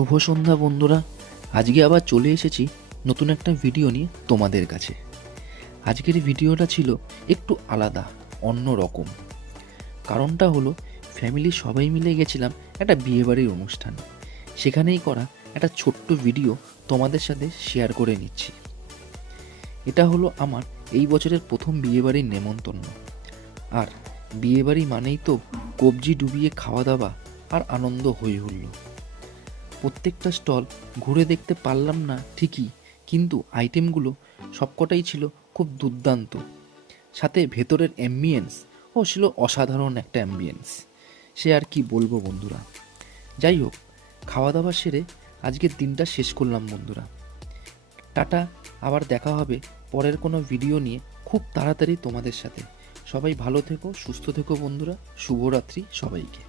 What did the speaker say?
শুভ সন্ধ্যা বন্ধুরা। আজকে আবার চলে এসেছি নতুন একটা ভিডিও নিয়ে তোমাদের কাছে। আজকের ভিডিওটা ছিল একটু আলাদা, অন্য রকম। কারণটা হলো ফ্যামিলি সবাই মিলে গেছিলাম একটা বিয়েবাড়ির অনুষ্ঠান। সেখানেই করা একটা ছোট্ট ভিডিও তোমাদের সাথে শেয়ার করে নিচ্ছি। এটা হলো আমার এই বছরের প্রথম বিয়েবাড়ির নেমন্তন্ন। আর বিয়েবাড়ি মানেই তো কবজি ডুবিয়ে খাওয়া দাওয়া আর আনন্দ হই হুল্লোড়। প্রত্যেকটা স্টল ঘুরে দেখতে পারলাম না ঠিকই, কিন্তু আইটেমগুলো সবকটাই ছিল খুব দুর্দান্ত। সাথে ভেতরের অ্যাম্বিয়েন্স ছিল অসাধারণ একটা অ্যাম্বিয়েন্স। সে আর কি বলবো বন্ধুরা। যাই হোক, খাওয়া দাওয়া সেরে আজকের দিনটা শেষ করলাম বন্ধুরা। টাটা, আবার দেখা হবে পরের কোনো ভিডিও নিয়ে খুব তাড়াতাড়ি তোমাদের সাথে। সবাই ভালো থেকো, সুস্থ থেকো বন্ধুরা। শুভরাত্রি সবাইকে।